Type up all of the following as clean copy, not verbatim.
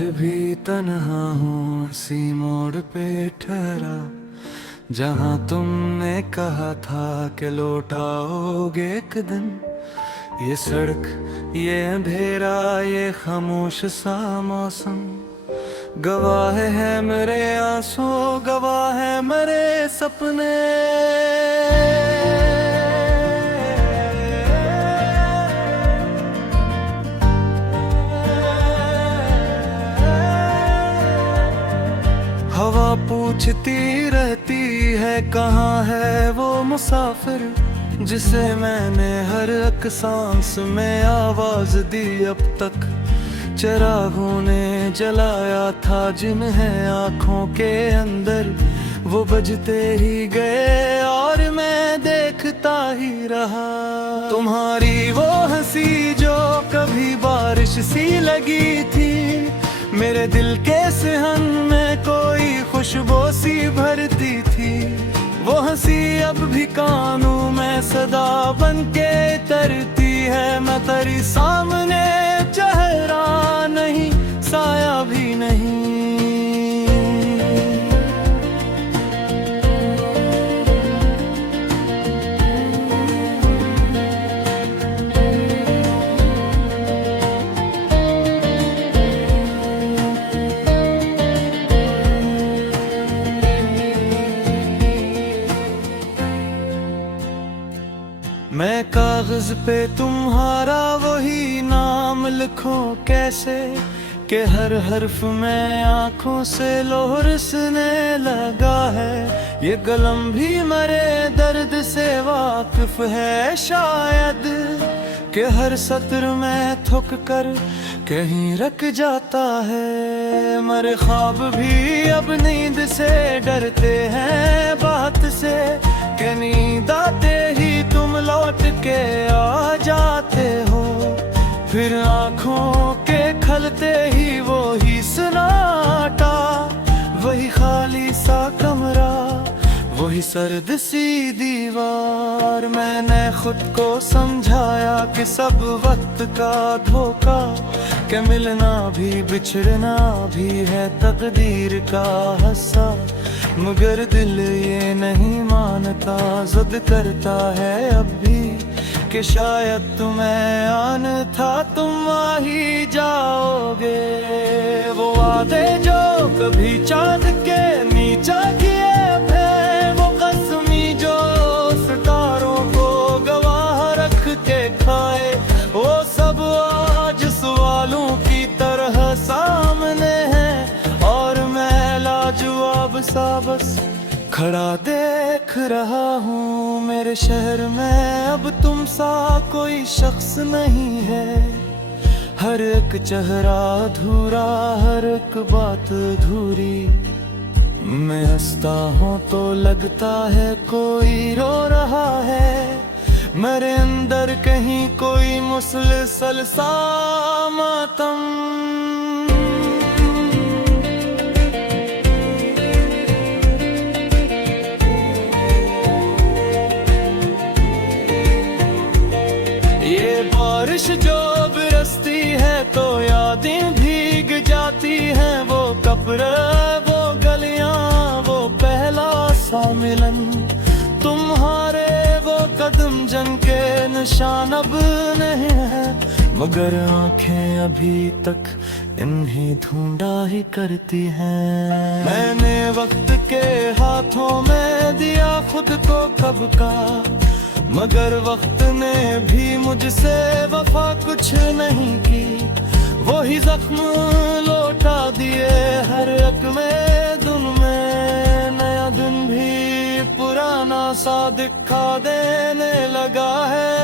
आज भी तन्हा हूँ इसी मोड़ पे ठहरा, जहाँ तुमने कहा था कि लौटाओगे एक दिन। ये सड़क, ये अंधेरा, ये खामोश सा मौसम, गवाह है मेरे आंसू, गवाह है मेरे सपने। हवा पूछती रहती है कहाँ है वो मुसाफिर, जिसे मैंने हर एक सांस में आवाज दी अब तक। चिरागों ने जलाया था जिन्हें आँखों के अंदर, वो बजते ही गए और मैं देखता ही रहा। तुम्हारी वो हंसी जो कभी बारिश सी लगी थी, मेरे दिल के सहन में कोई खुशबू सी भरती थी। वो हंसी अब भी कानों में सदा बन के तरती है। मैं तेरी सामने चेहरा नहीं, साया भी नहीं। मैं कागज पे तुम्हारा वही नाम लिखूं कैसे, कि हर हर्फ में आंखों से लोह रिसने लगा है। ये कलम भी मेरे दर्द से वाकिफ है शायद, कि हर सत्र में थक कर कहीं रख जाता है। मेरे ख्वाब भी अब नींद से डरते हैं बात से, कि नींद आते ही तुम लौट के आ जाते हो। फिर आँखों के खलते ही वो ही सन्नाटा, वही खाली सा कमरा, वही सर्द सी दीवार। मैंने खुद को समझाया कि सब वक्त का धोखा, कि मिलना भी बिछड़ना भी है तकदीर का हिस्सा। मगर दिल ये नहीं मानता, जिद करता है अब भी, कि शायद तुम्हें आन था तुम आ ही जाओगे। वो वादे जो कभी चांद के नीचा किए थे, वो कसमी जो सितारों को गवाह रख के खाए, वो सब आज सवालों की तरह सामने है। और मैं लाजवाब सा बस खड़ा देख रहा हूँ। मेरे शहर में अब तुम सा कोई शख्स नहीं है। हर एक चेहरा अधूरा, हर एक बात अधूरी। मैं हंसता हूँ तो लगता है कोई रो रहा है। मेरे अंदर कहीं कोई मुसलसल सा मातम। बारिश जो बरसती है तो यादें भीग जाती हैं। वो कब्र, वो गलियां, वो पहला सा मिलन, तुम्हारे वो कदम जंग के निशान अब नहीं है। मगर आंखें अभी तक इन्हें ढूंढा ही करती हैं। मैंने वक्त के हाथों में दिया खुद को कब का, मगर वक्त ने भी मुझसे वफा कुछ नहीं की। वही जख्म लौटा दिए हर एक में धुन में। नया दिन भी पुराना सा दिखा देने लगा है।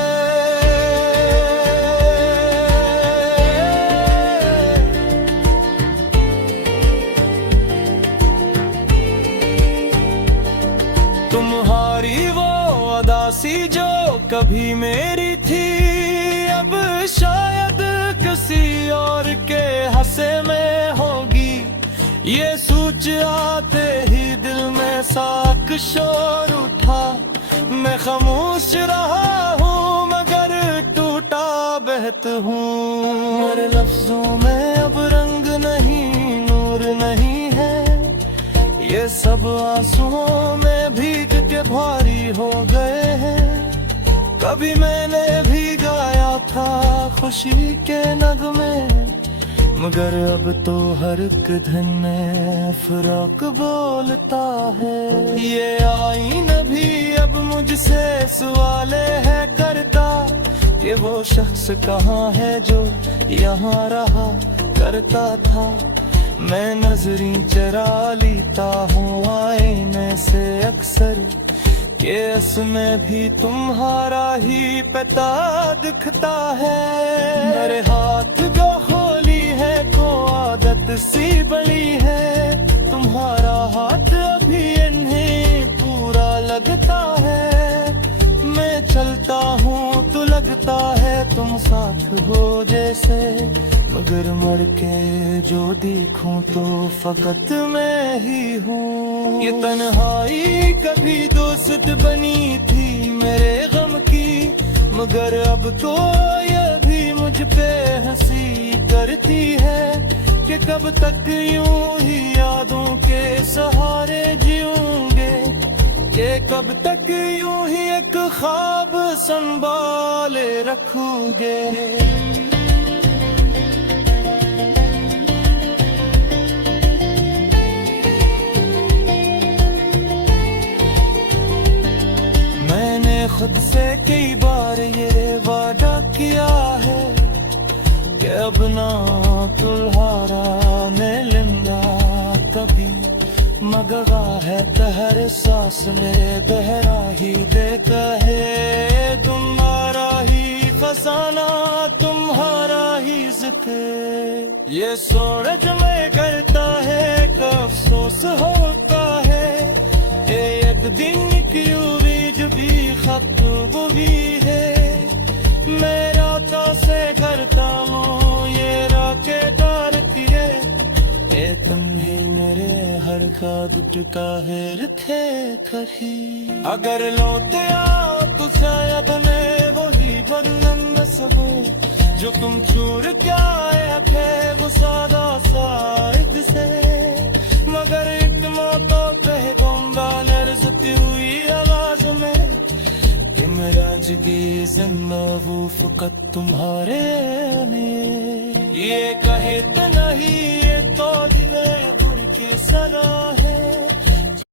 तुम्हारी वो अदासी जो कभी मेरी थी, अब शायद किसी और के हंसे में होगी। ये सोच आते ही दिल में साक शोर उठा। मैं खामोश रहा हूँ मगर टूटा बहत हूँ। मेरे लफ्जों में अब रंग नहीं ये सब आंसुओं में भीग के भारी हो गए हैं। कभी मैंने भी गाया था खुशी के नगमे, मगर अब तो हर एक धन में फर्क बोलता है। ये आईन भी अब मुझसे सवाले है करता कि वो शख्स कहाँ है जो यहाँ रहा करता था। मैं नजरी चरा लेता हूँ आईने से अक्सर, कि इसमें भी तुम्हारा ही पता दिखता है। मेरे हाथ जो होली है को आदत सी बड़ी है, तुम्हारा हाथ अभी इन्हें पूरा लगता है। मैं चलता हूँ तो लगता है तुम साथ हो जैसे, मगर मर के जो देखूं तो फकत मैं ही हूँ। ये तन्हाई कभी दोस्त बनी थी मेरे गम की, मगर अब तो ये भी मुझ पे हंसी करती है कि कब तक यूं ही यादों के सहारे जीऊंगे, कि कब तक यूं ही एक ख्वाब संभाले रखूंगे। खुद से कई बार ये वादा किया है कि अब ना तुल्हारा ने लिंगा कभी, मगवा है तहर सांस में गहरा ही देता है। तुम्हारा ही फसाना तुम्हारा ही जिक्र, ये सूरज में करता है का अफसोस होता है। एक दिन की बीज भी खत वो भी है, मैं रातों से करता हूँ ये राके करती है। ए तुम्हें मेरे हर का दुटका है रखे कही, अगर लौटे आओ तो शायद मैं वही बदनम न सके जो तुम चूर क्या है वो सादा साइद से। मगर एक मौत कहे दूंगा लर्जती हुई आवाज में कि मेरा जिगी जिंदा वो फकत तुम्हारे लिए। ये कहे तो नहीं ये तो दिले बुर के सना